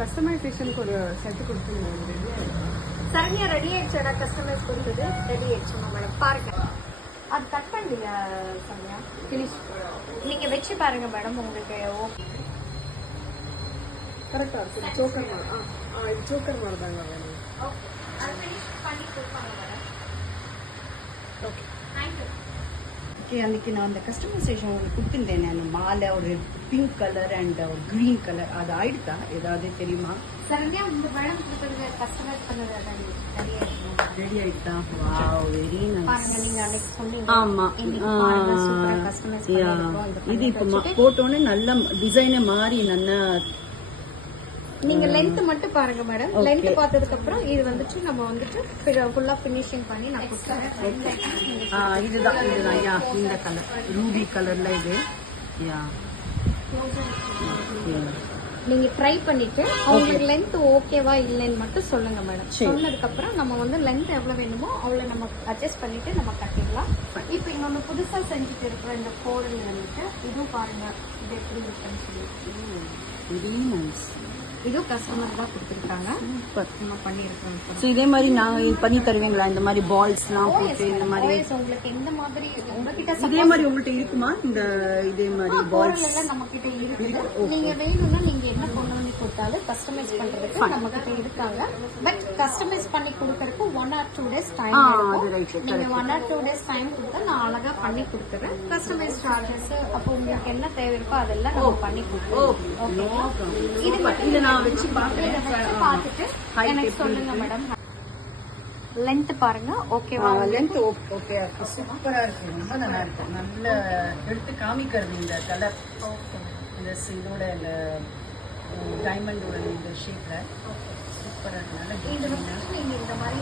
கஸ்டமைசேஷனுக்கு ஒரு செட் கொடுத்துருங்க. சரண்யா ரெடி ஆயிடுச்சா? கஸ்டமைஸ் கொடுத்தது ரெடி ஆயிடுச்சுமா மேடம்? பாருங்க, அது கட் பண்ணீங்க சரண்யா, ஃபினிஷ் நீங்க வச்சு பாருங்க மேடம், உங்களுக்கு ஓகே. கரெக்டா இருக்கு. Choker model. இது சோக்கர் மாடல் தாங்க வேணும். ஓகே, அது ஃபினிஷ் பண்ணி கொடுப்பாங்க madam. Okay, thank you. Okay, அன்றைக்கி நான் அந்த கஸ்டமைசேஷன் உங்களுக்கு கொடுத்துருந்தேன். அந்த மாலை ஒரு பிங்க் கலர் அண்ட் ஒரு க்ரீன் கலர், அது ஆயிடுதா? ஏதாவது தெரியுமா? சரண்யா இந்த மேடம் கொடுத்தது கஸ்டமைஸ் பண்ணது அதான் ரெடி ஆயிடுதா? Wow, very nice. பாருங்க, நீங்க அன்னைக்கு சொன்னீங்க. ஆமா, கஸ்டமைஸ் இது இப்போ போட்டோன்னே நல்ல டிசைனே மாறி நல்லா. நீங்க லென்த் மட்டும் பாருங்க மேடம். லென்த் பார்த்ததுக்கு அப்புறம் இது வந்துட்டு நம்ம வந்துட்டு ஃபுல்லா ஃபினிஷிங் பண்ணி நான் கொடுத்துறேன். இதுதான் யா, இந்த கலர் ரூபி கலர்ல இது யா. நீங்க ட்ரை பண்ணிட்டு உங்களுக்கு லென்த் ஓகேவா இல்லைன்னு மட்டும் சொல்லுங்க மேடம். சொன்னதுக்கு அப்புறம் நம்ம வந்து லென்த் எவ்வளவு வேணுமோ அவ்வளவு நம்ம அட்ஜஸ்ட் பண்ணிட்டு நம்ம கட்டிடலாம். இப்போ இன்னொன்னு புதுசா செஞ்சுட்டு இருக்கிற இந்த கோடல் வந்துட்டு இதுவும் பாருங்க, இது எப்படி இருக்குன்னு சொல்லி. Very nice. இதுவும் கஸ்டமர் தான் கொடுத்துருக்காங்க, நம்ம பண்ணியிருக்கோம். ஸோ இதே மாதிரி நான் பண்ணி தருவீங்களா? இந்த மாதிரி பால்ஸ்லாம் போட்டு இந்த மாதிரி உங்களுக்கு எந்த மாதிரி உங்ககிட்ட இதே மாதிரி உங்கள்கிட்ட இருக்குமா? இந்த இதே மாதிரி பால்ஸ் எல்லாம் நம்ம கிட்ட இருக்குது. நீங்க வேணும்னா நீங்க என்ன கொண்டு வந்து கொடுத்தாலும் கஸ்டமைஸ் பண்றதுக்கு நம்ம கிட்ட இருக்காங்க. பட் கஸ்டமைஸ் பண்ணி கொடுக்கறதுக்கு 1 or 2 days டைம் எடுக்கும். நீங்க 1 or 2 days டைம் கொடுத்தா நான் அழகா பண்ணி கொடுத்துறேன். கஸ்டமைஸ் சார்ஜஸ் அப்போ உங்களுக்கு என்ன தேவை இருக்கோ அதெல்லாம் நம்ம பண்ணி கொடுத்துருவோம். இது நான் வச்சு பார்த்துட்டு எனக்கு சொல்லுங்க மேடம். லென்த் பாருங்க, ஓகேவா? லென்த் ஓகே, சூப்பரா இருக்கு, ரொம்ப நல்லா இருக்கு. நல்ல எடுத்து காமிக்கிறது இந்த கலர். இந்த இதோட இந்த டைமண்டோட இந்த ஷேப்ல சூப்பரா இருக்கு. நல்ல இது வந்து நீங்க இந்த மாதிரி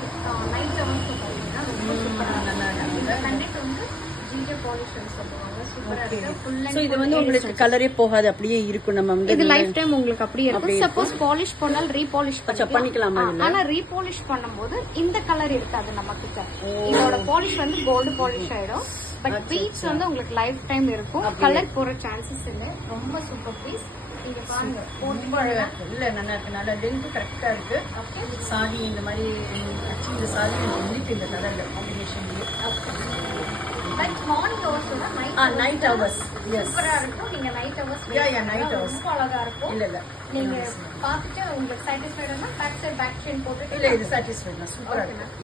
நைட் வந்து பாத்தீங்கன்னா ரொம்ப சூப்பரா நல்லா இருக்கு. கண்டிப்பா வந்து ஜிஞ்சர் பாலிஷ் சொல்லுவாங்க, சூப்பரா இருக்கு. ஃபுல் சோ இது வந்து உங்களுக்கு கலரே போகாது, அப்படியே இருக்கும். நம்ம வந்து இது லைஃப் டைம் உங்களுக்கு அப்படியே இருக்கும். சப்போஸ் பாலிஷ் பண்ணால் ரீபாலிஷ் பண்ணிக்கலாமா? ஆனா ரீபாலிஷ் பண்ணும்போது இந்த கலர் இருக்காது நம்ம கிட்ட. இதோட பாலிஷ் வந்து கோல்டு பாலிஷ் ஆயிடும். பட் பீட்ஸ் வந்து உங்களுக்கு லைஃப் டைம் இருக்கும். கலர் போற சான்சஸ் இல்லை. ரொம்ப சூப்பர் பீஸ். நீங்க பாருங்க, ரொம்ப அழகா இருக்கு. இல்ல நல்லா இருக்கு, நல்ல லென்த் கரெக்டா இருக்கு. சாரி இந்த மாதிரி இந்த சாரி இருக்கு இந்த கலர்ல combination. But morning hours night hours சூப்பரா இருக்கும். நீங்க நைட் ஹவர்ஸ் நைட் ஹவர்ஸ் ரொம்ப அழகா இருக்கும். இல்ல நீங்க பார்த்துட்டு உங்களுக்கு சாட்டிஸ்ஃபைடுனா பேக் சைடு பேக் செயின் போட்டுட்டு இல்ல இது சாட்டிஸ்ஃபைட் சூப்பரா இருக்கு.